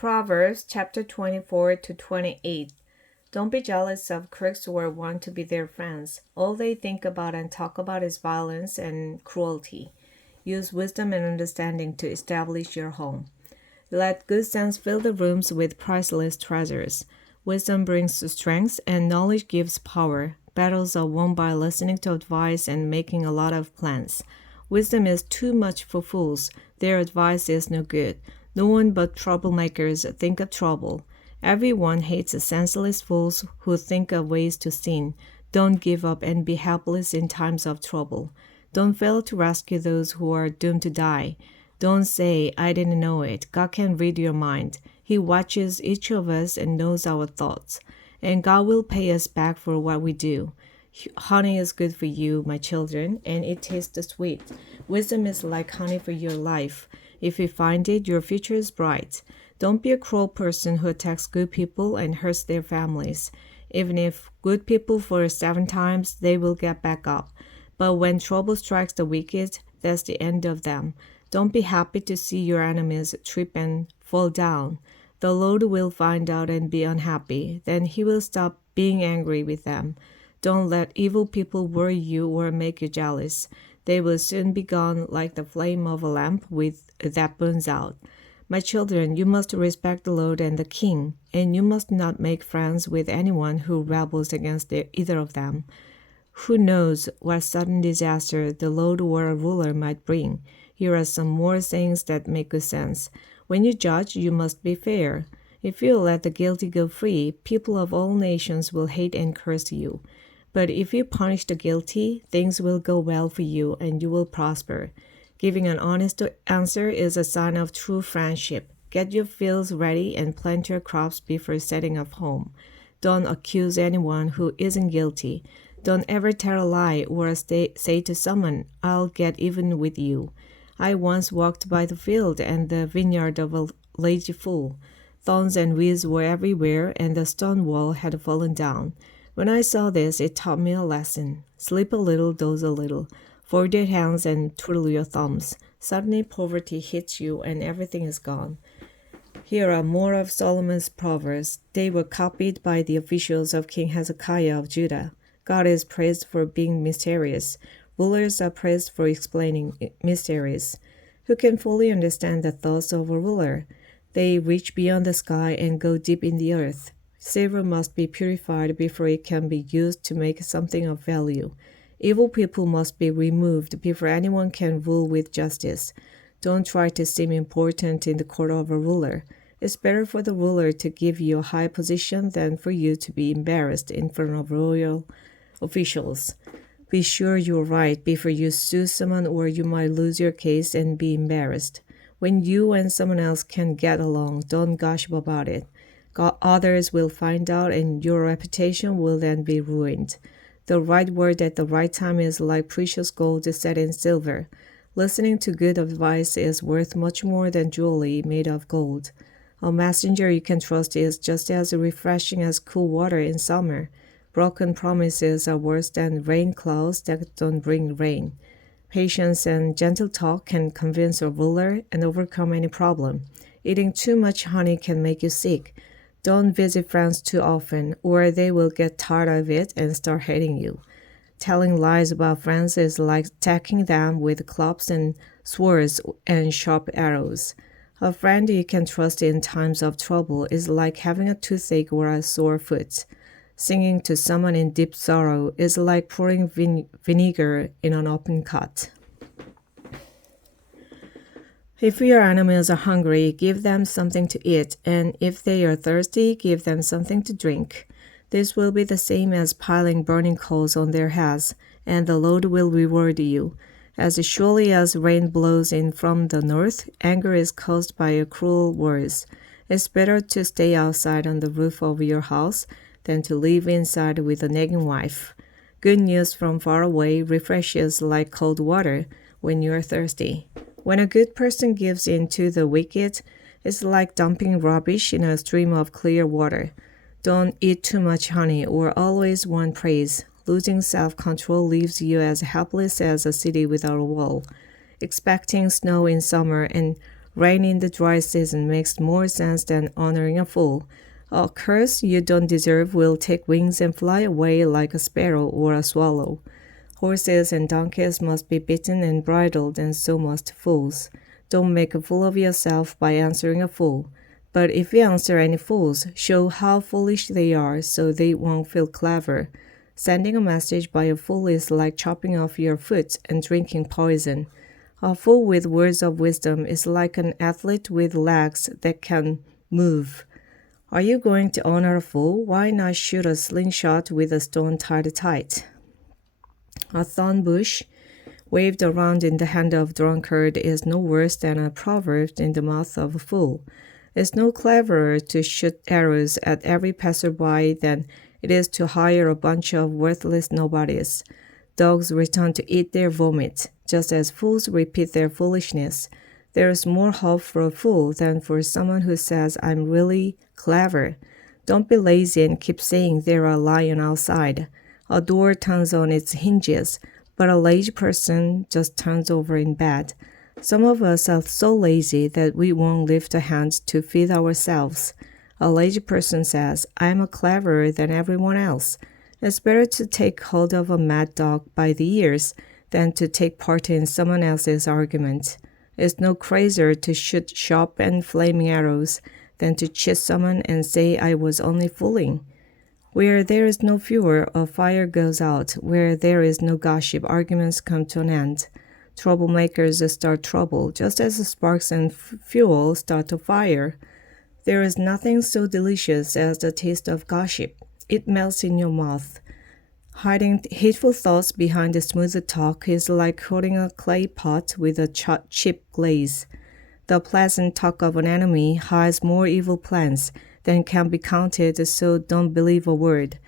Proverbs chapter 24 to 28. Don't be jealous of crooks or want to be their friends. All they think about and talk about is violence and cruelty. Use wisdom and understanding to establish your home. Let good sense fill the rooms with priceless treasures. Wisdom brings strength and knowledge gives power. Battles are won by listening to advice and making a lot of plans. Wisdom is too much for fools. Their advice is no good. No one but troublemakers think of trouble. Everyone hates senseless fools who think of ways to sin. Don't give up and be helpless in times of trouble. Don't fail to rescue those who are doomed to die. Don't say, I didn't know it. God can read your mind. He watches each of us and knows our thoughts. And God will pay us back for what we do. Honey is good for you, my children, and it tastes sweet. Wisdom is like honey for your life. If you find it, your future is bright. Don't be a cruel person who attacks good people and hurts their families. Even if good people fall 7 times, they will get back up. But when trouble strikes the wicked, that's the end of them. Don't be happy to see your enemies trip and fall down. The Lord will find out and be unhappy. Then he will stop being angry with them. Don't let evil people worry you or make you jealous. They will soon be gone like the flame of a lamp that burns out. My children, you must respect the Lord and the King, and you must not make friends with anyone who rebels against either of them. Who knows what sudden disaster the Lord or a ruler might bring? Here are some more things that make good sense. When you judge, you must be fair. If you let the guilty go free, people of all nations will hate and curse you. But if you punish the guilty, things will go well for you and you will prosper. Giving an honest answer is a sign of true friendship. Get your fields ready and plant your crops before setting up home. Don't accuse anyone who isn't guilty. Don't ever tell a lie or say to someone, I'll get even with you. I once walked by the field and the vineyard of a lazy fool. Thorns and weeds were everywhere and the stone wall had fallen down. When I saw this, it taught me a lesson. Sleep a little, doze a little. Fold your hands and twiddle your thumbs. Suddenly poverty hits you and everything is gone. Here are more of Solomon's proverbs. They were copied by the officials of King Hezekiah of Judah. God is praised for being mysterious. Rulers are praised for explaining mysteries. Who can fully understand the thoughts of a ruler? They reach beyond the sky and go deep in the earth. Silver must be purified before it can be used to make something of value. Evil people must be removed before anyone can rule with justice. Don't try to seem important in the court of a ruler. It's better for the ruler to give you a high position than for you to be embarrassed in front of royal officials. Be sure you're right before you sue someone or you might lose your case and be embarrassed. When you and someone else can get along, don't gossip about it. Others will find out and your reputation will then be ruined. The right word at the right time is like precious gold set in silver. Listening to good advice is worth much more than jewelry made of gold. A messenger you can trust is just as refreshing as cool water in summer. Broken promises are worse than rain clouds that don't bring rain. Patience and gentle talk can convince a ruler and overcome any problem. Eating too much honey can make you sick. Don't visit friends too often, or they will get tired of it and start hating you. Telling lies about friends is like attacking them with clubs and swords and sharp arrows. A friend you can trust in times of trouble is like having a toothache or a sore foot. Singing to someone in deep sorrow is like pouring vinegar in an open cut. If your enemies are hungry, give them something to eat, and if they are thirsty, give them something to drink. This will be the same as piling burning coals on their heads, and the Lord will reward you. As surely as rain blows in from the north, anger is caused by cruel words. It's better to stay outside on the roof of your house than to live inside with a nagging wife. Good news from far away refreshes like cold water when you are thirsty. When a good person gives in to the wicked, it's like dumping rubbish in a stream of clear water. Don't eat too much honey or always want praise. Losing self-control leaves you as helpless as a city without a wall. Expecting snow in summer and Rain in the dry season makes more sense than honoring a fool. A curse you don't deserve will take wings and fly away like a sparrow or a swallow. Horses and donkeys must be bitten and bridled, and so must fools. Don't make a fool of yourself by answering a fool. But if you answer any fools, show how foolish they are so they won't feel clever. Sending a message by a fool is like chopping off your foot and drinking poison. A fool with words of wisdom is like an athlete with legs that can move. Are you going to honor a fool? Why not shoot a slingshot with a stone tied tight? A thorn bush waved around in the hand of a drunkard is no worse than a proverb in the mouth of a fool. It's no cleverer to shoot arrows at every passerby than it is to hire a bunch of worthless nobodies. Dogs return to eat their vomit, just as fools repeat their foolishness. There is more hope for a fool than for someone who says, I'm really clever. Don't be lazy and keep saying there's a lion outside. A door turns on its hinges, but a lazy person just turns over in bed. Some of us are so lazy that we won't lift a hand to feed ourselves. A lazy person says, I'm cleverer than everyone else. It's better to take hold of a mad dog by the ears than to take part in someone else's argument. It's no crazier to shoot sharp and flaming arrows than to cheat someone and say I was only fooling. Where there is no fuel, a fire goes out. Where there is no gossip, arguments come to an end. Troublemakers start trouble, just as sparks and fuel start a fire. There is nothing so delicious as the taste of gossip. It melts in your mouth. Hiding hateful thoughts behind the smooth talk is like holding a clay pot with a cheap glaze. The pleasant talk of an enemy hides more evil plans than can be counted, so don't believe a word.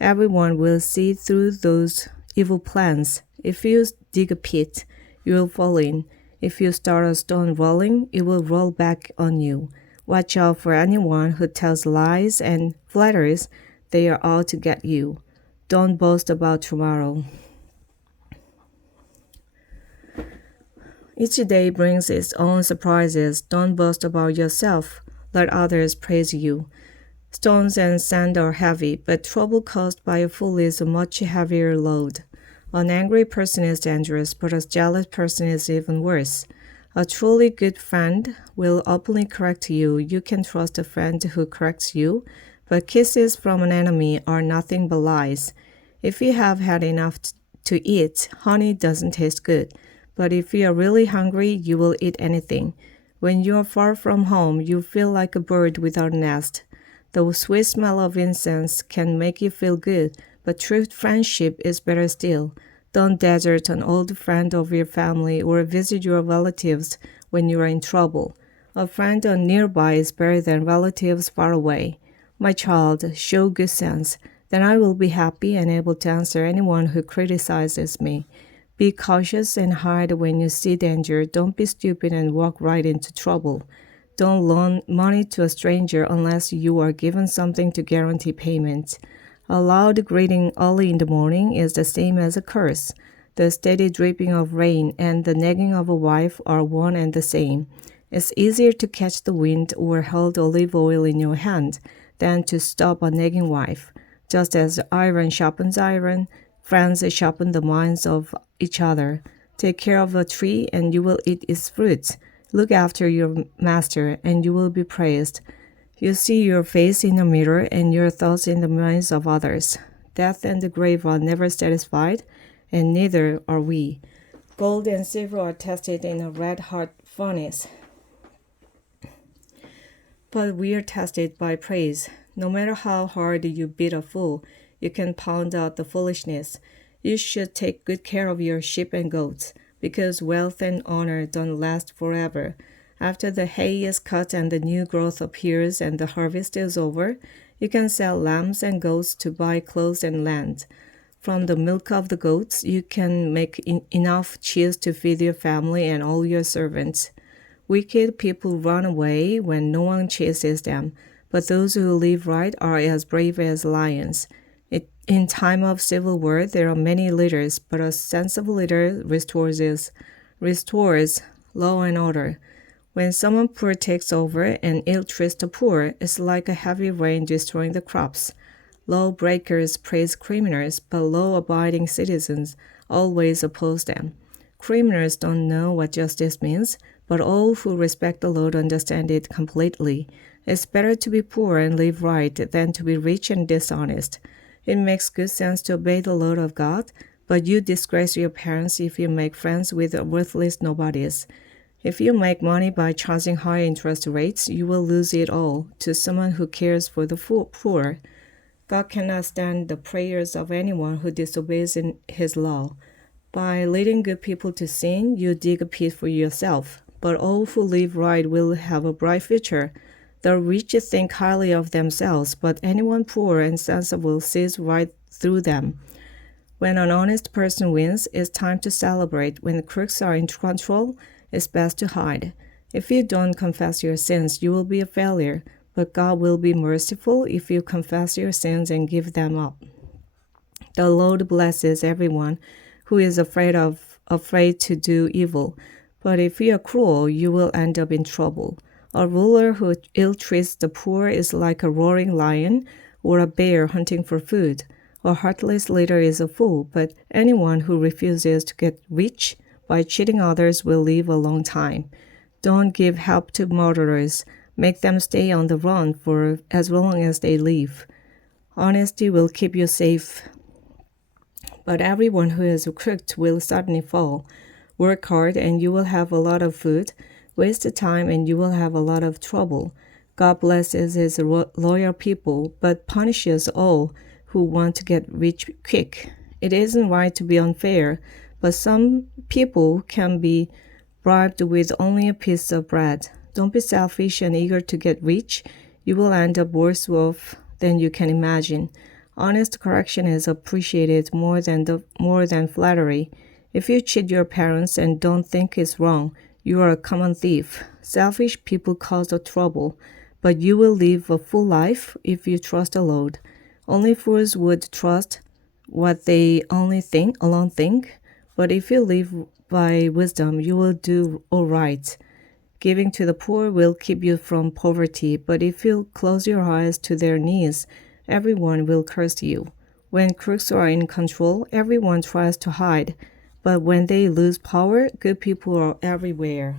Everyone will see through those evil plans. If you dig a pit, you will fall in. If you start a stone rolling, it will roll back on you. Watch out for anyone who tells lies and flatters. They are out to get you. Don't boast about tomorrow. Each day brings its own surprises. Don't boast about yourself. Let others praise you. Stones and sand are heavy, but trouble caused by a fool is a much heavier load. An angry person is dangerous, but a jealous person is even worse. A truly good friend will openly correct you. You can trust a friend who corrects you, but kisses from an enemy are nothing but lies. If you have had enough to eat, honey doesn't taste good. But if you are really hungry, you will eat anything. When you are far from home, you feel like a bird without a nest. The sweet smell of incense can make you feel good, but true friendship is better still. Don't desert an old friend of your family or visit your relatives when you are in trouble. A friend nearby is better than relatives far away. My child, show good sense. Then I will be happy and able to answer anyone who criticizes me. Be cautious and hide when you see danger. Don't be stupid and walk right into trouble. Don't loan money to a stranger unless you are given something to guarantee payment. A loud greeting early in the morning is the same as a curse. The steady dripping of rain and the nagging of a wife are one and the same. It's easier to catch the wind or hold olive oil in your hand than to stop a nagging wife. Just as iron sharpens iron, friends sharpen the minds of each other. Take care of a tree and you will eat its fruits. Look after your master and you will be praised. You see your face in a mirror and your thoughts in the minds of others. Death and the grave are never satisfied, and neither are we. Gold and silver are tested in a red-hot furnace, but we are tested by praise. No matter how hard you beat a fool, you can pound out the foolishness. You should take good care of your sheep and goats, because wealth and honor don't last forever. After the hay is cut and the new growth appears and the harvest is over, you can sell lambs and goats to buy clothes and land. From the milk of the goats, you can make enough cheese to feed your family and all your servants. Wicked people run away when no one chases them, but those who live right are as brave as lions. In time of civil war, there are many leaders, but a sensible leader restores law and order. When someone poor takes over and ill-treats the poor, it's like a heavy rain destroying the crops. Lawbreakers praise criminals, but law-abiding citizens always oppose them. Criminals don't know what justice means, but all who respect the law understand it completely. It's better to be poor and live right than to be rich and dishonest. It makes good sense to obey the law of God, but you disgrace your parents if you make friends with worthless nobodies. If you make money by charging high interest rates, you will lose it all to someone who cares for the poor. God cannot stand the prayers of anyone who disobeys in His law. By leading good people to sin, you dig a pit for yourself, but all who live right will have a bright future. The rich think highly of themselves, but anyone poor and sensible sees right through them. When an honest person wins, it's time to celebrate. When crooks are in control, it's best to hide. If you don't confess your sins, you will be a failure, but God will be merciful if you confess your sins and give them up. The Lord blesses everyone who is afraid to do evil, but if you are cruel, you will end up in trouble. A ruler who ill-treats the poor is like a roaring lion or a bear hunting for food. A heartless leader is a fool, but anyone who refuses to get rich by cheating others will live a long time. Don't give help to murderers. Make them stay on the run for as long as they live. Honesty will keep you safe, but everyone who is crooked will suddenly fall. Work hard and you will have a lot of food. Waste time and you will have a lot of trouble. God blesses His loyal people, but punishes all who want to get rich quick. It isn't right to be unfair, but some people can be bribed with only a piece of bread. Don't be selfish and eager to get rich. You will end up worse off than you can imagine. Honest correction is appreciated more than flattery. If you cheat your parents and don't think it's wrong, you are a common thief. Selfish people cause the trouble, but you will live a full life if you trust the Lord. Only fools would trust what they alone think, but if you live by wisdom, you will do all right. Giving to the poor will keep you from poverty, but if you close your eyes to their needs, everyone will curse you. When crooks are in control, everyone tries to hide, but when they lose power, good people are everywhere.